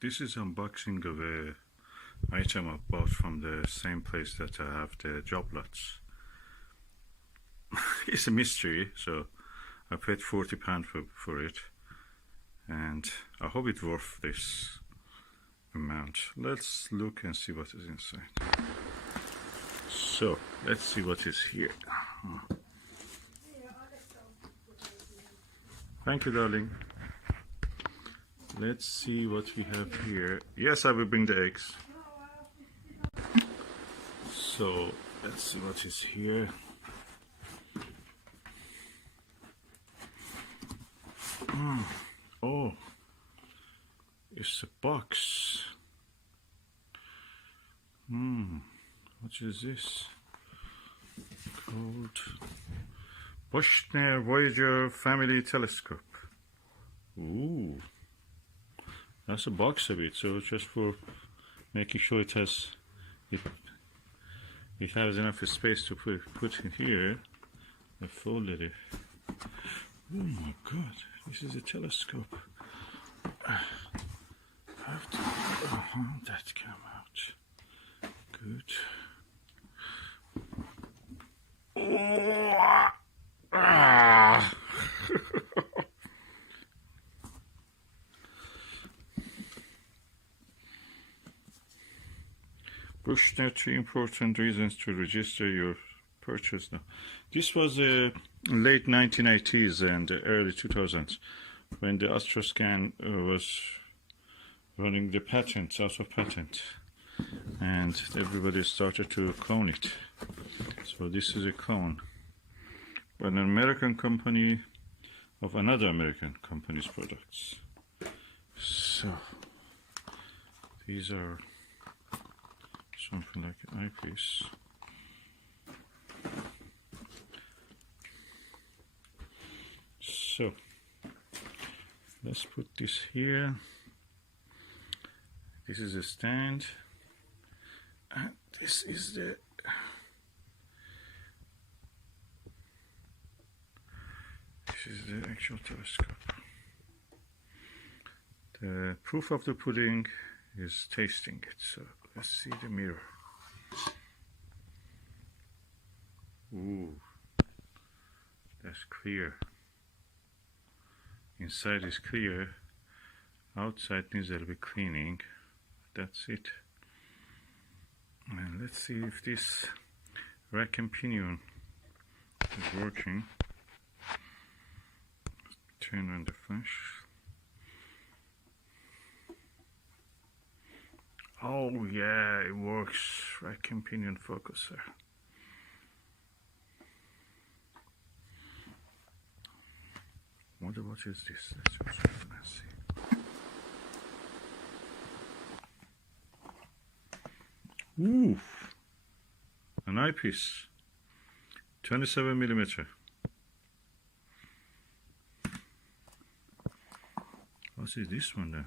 This is unboxing of a item I bought from the same place that I have the job lots. It's a mystery, so I paid £40 for it, and I hope it's worth this amount. Let's look and see what is inside. So let's see what is here. Thank you, darling. Let's see what we have here. Yes, I will bring the eggs. So let's see what is here. Oh, it's a box. What is this? Called Bushnell Voyager Family Telescope. Ooh, that's a box of it. So just for making sure it has enough space to put in here, I folded it. Oh my God, this is a telescope. How did that come out? Good. Oh, ah. Bushnell, 3 important reasons to register your purchase now. This was late 1980s and early 2000s when the Astroscan was running the patent, out of patent, and everybody started to clone it. So this is a clone, but an American company of another American company's products. So these are something like an eyepiece. So let's put this here. This is a stand, and this is the actual telescope. The proof of the pudding is tasting it. So let's see the mirror. Ooh, that's clear. Inside is clear. Outside needs a little bit cleaning. That's it. And let's see if this rack and pinion is working. Turn on the flash. Oh yeah, it works. Rack and pinion focuser. What is this? Let's just see. Ooh, an eyepiece, 27mm. What is this one then?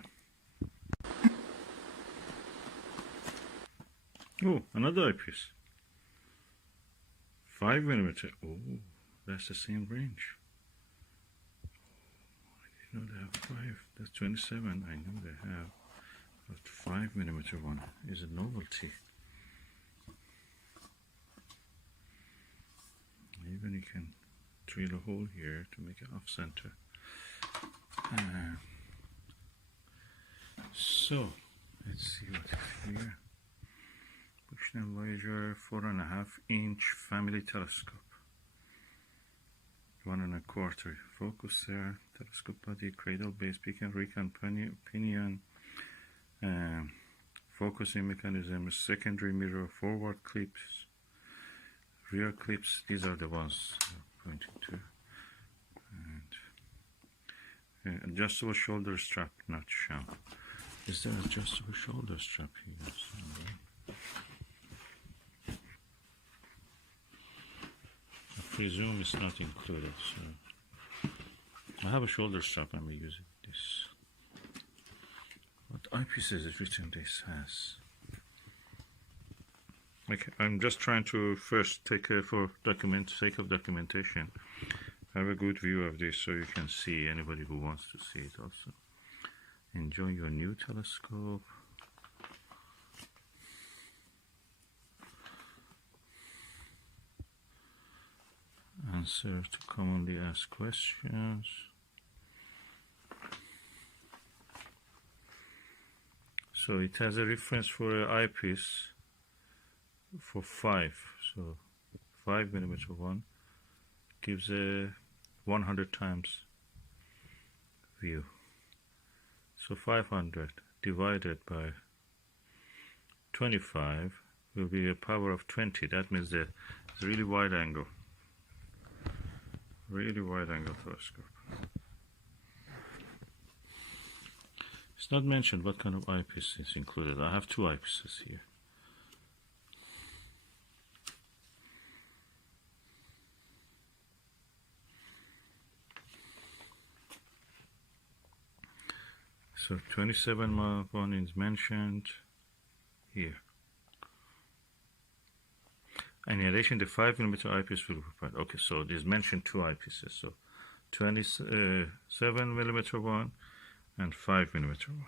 Oh, another eyepiece, 5mm. Oh, that's the same range. I didn't know they have 5. That's 27. I know they have. But 5mm one is a novelty. Even you can drill a hole here to make it off center. So let's see what is here. Bushnell Voyager 4.5-inch family telescope. 1 1/4 focuser, telescope body, cradle base, beacon, recon, pinion, focusing mechanism, secondary mirror, forward clips, rear clips. These are the ones I'm pointing to. And adjustable shoulder strap not shown. Is there adjustable shoulder strap here? I presume it's not included, so I have a shoulder strap. I'm using this. What eyepieces is written this has? Okay, I'm just trying to first take for sake of documentation, have a good view of this so you can see, anybody who wants to see it also. Enjoy your new telescope. Answer to commonly asked questions. So it has a reference for an eyepiece for 5. So 5mm one gives a 100 times view. So 500 divided by 25 will be a power of 20. That means that it's really wide angle. Really wide angle telescope. It's not mentioned what kind of eyepiece is included. I have 2 eyepieces here. So 27 one is mentioned here. And in addition, the 5mm eyepiece will be provided. Okay, so there's mentioned 2 eyepieces. So 27mm one and 5mm one.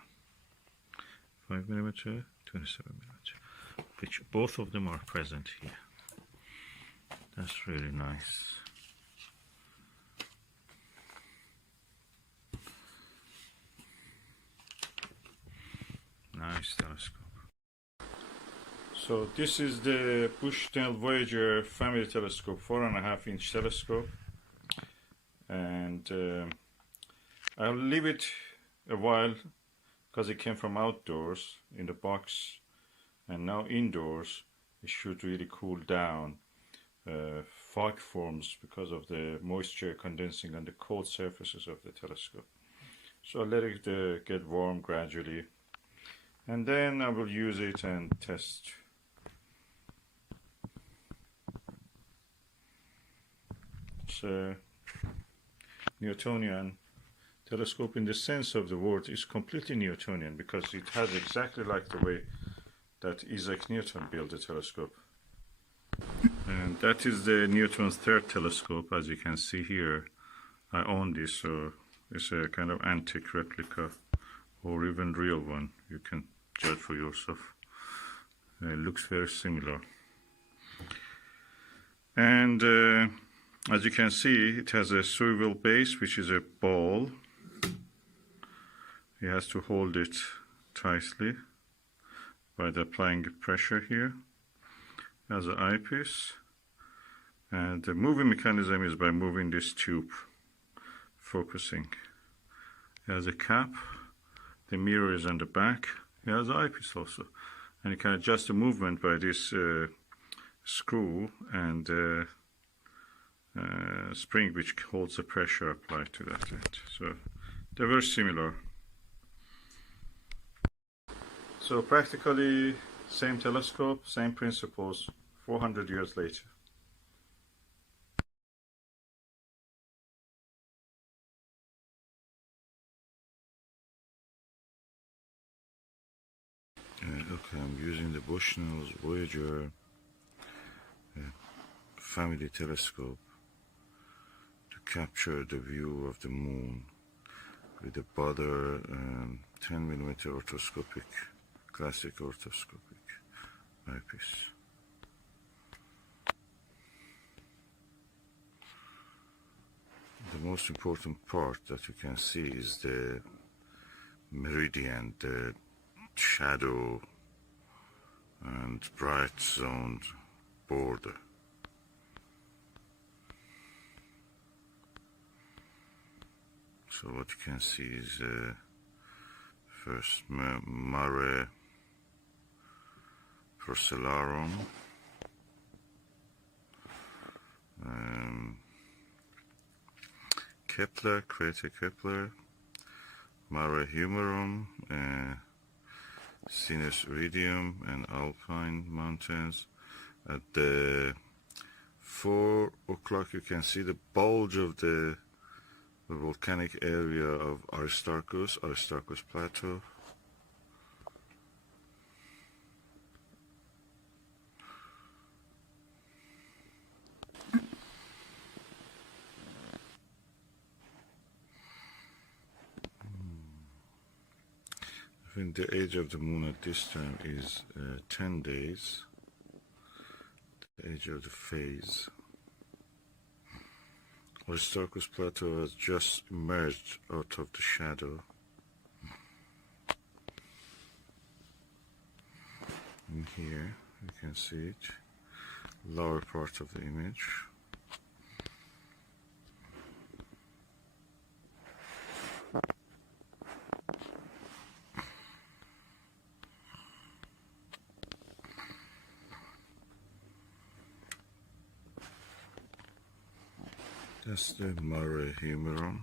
5mm, 27mm, which both of them are present here. That's really nice. Nice telescope. So this is the Bushnell Voyager family telescope, 4.5-inch telescope, and I'll leave it a while because it came from outdoors in the box, and now indoors it should really cool down. Fog forms because of the moisture condensing on the cold surfaces of the telescope. So I'll let it get warm gradually, and then I will use it and test. It's a Newtonian telescope in the sense of the word. Is completely Newtonian because it has exactly like the way that Isaac Newton built the telescope. And that is the Newton's third telescope. As you can see here, I own this, so it's a kind of antique replica or even real one. You can judge for yourself. It looks very similar. And as you can see, it has a swivel base, which is a ball. He has to hold it tightly by applying pressure here. It has an eyepiece, and the moving mechanism is by moving this tube, focusing. It has a cap. The mirror is on the back. It has an eyepiece also, and you can adjust the movement by this screw and spring which holds the pressure applied to that end. So they're very similar. So practically same telescope, same principles, 400 years later. Okay, I'm using the Bushnell's Voyager family telescope to capture the view of the moon with a Butter 10mm orthoscopic, classic orthoscopic eyepiece. The most important part that you can see is the meridian, the shadow and bright zoned border. So what you can see is first Mare Procellarum, Kepler, Crater Kepler, Mare Humorum, Sinus Iridium, and Alpine Mountains. At the 4 o'clock you can see the bulge of the volcanic area of Aristarchus Plateau. When the age of the moon at this time is 10 days, the age of the phase, Aristarchus plateau has just emerged out of the shadow. And here you can see it, lower part of the image. That's the Mare humeron.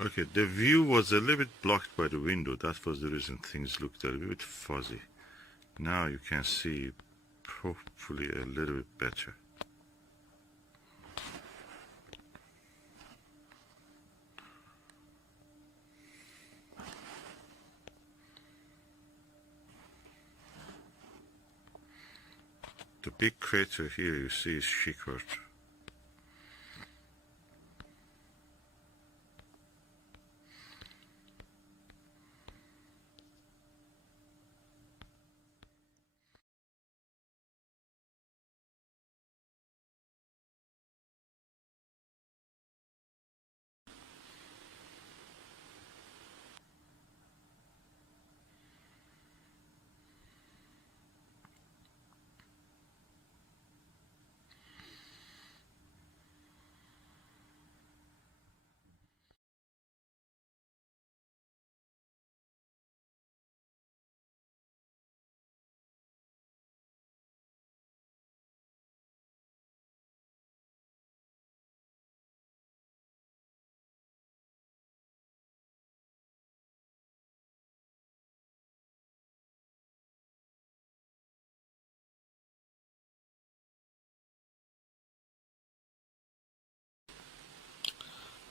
Okay, the view was a little bit blocked by the window. That was the reason things looked a little bit fuzzy. Now you can see hopefully a little bit better. The big crater here you see is Schickard.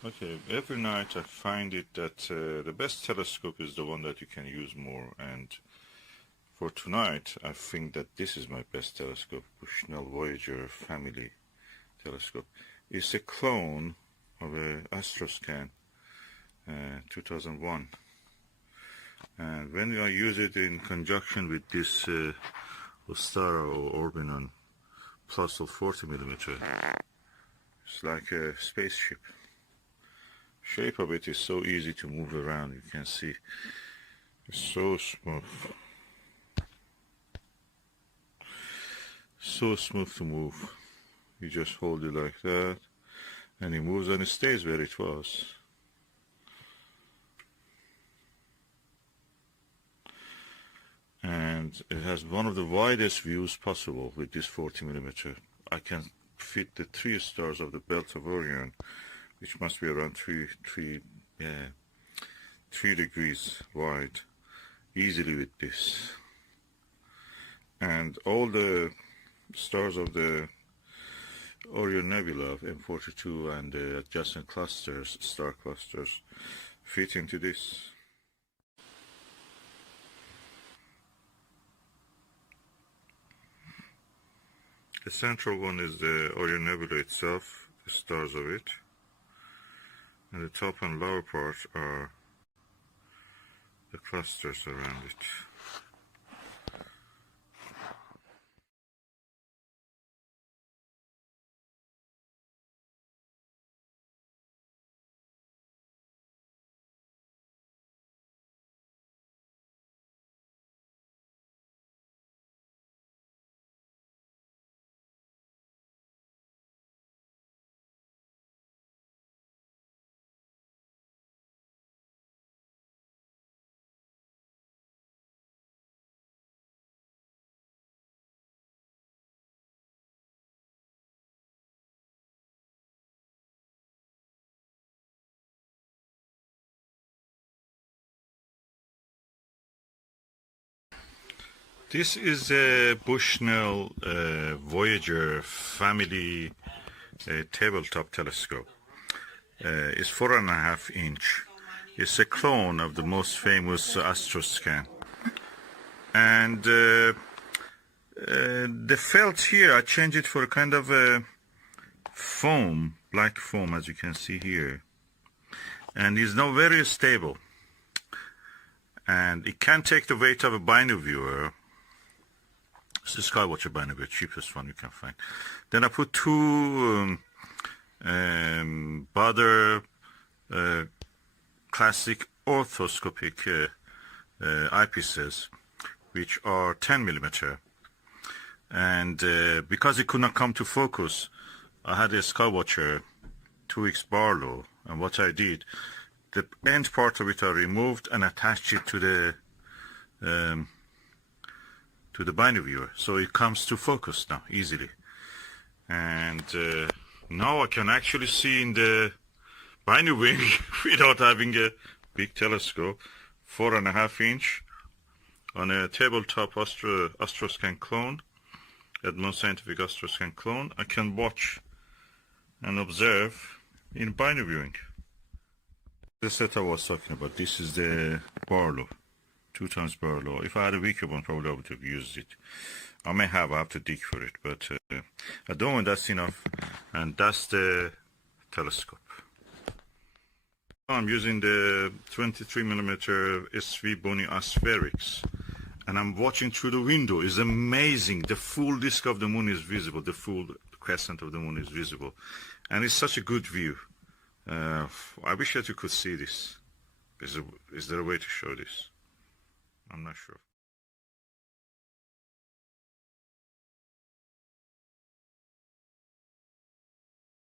Okay, every night I find it that the best telescope is the one that you can use more, and for tonight I think that this is my best telescope, Bushnell Voyager family telescope. It's a clone of a Astroscan 2001, and when I use it in conjunction with this Ostara or Orbinon plus of 40mm, it's like a spaceship. Shape of it is so easy to move around. You can see it's so smooth, so smooth to move. You just hold it like that and it moves and it stays where it was. And it has one of the widest views possible with this 40mm. I can fit the 3 stars of the belt of Orion, which must be around 3 degrees wide, easily with this. And all the stars of the Orion Nebula of M42 and the adjacent clusters, star clusters, fit into this. The central one is the Orion Nebula itself, the stars of it. And the top and lower part are the clusters around it. This is a Bushnell Voyager family tabletop telescope. It's 4.5 inch. It's a clone of the most famous Astroscan. And the felt here, I changed it for a kind of a foam, black foam, as you can see here. And it's now very stable. And it can take the weight of a binocular. It's the Skywatcher binocular, cheapest one you can find. Then I put two Butter classic orthoscopic eyepieces, which are 10 millimeter. And because it could not come to focus, I had a Skywatcher 2X Barlow, and what I did, the end part of it I removed and attached it to the binocular, so it comes to focus now easily. And now I can actually see in the binocular without having a big telescope. 4.5 inch on a tabletop Astroscan clone, Edmund scientific Astroscan clone. I can watch and observe in binocular. The setup I was talking about, this is the Barlow, 2x Barlow. If I had a weaker one, probably I would have used it. I have to dig for it, but at the moment that's enough. And that's the telescope. I'm using the 23 millimeter SV Bony Aspherics, and I'm watching through the window. It's amazing. The full disk of the moon is visible. The full crescent of the moon is visible, and it's such a good view. I wish that you could see this. Is there a way to show this? I'm not sure.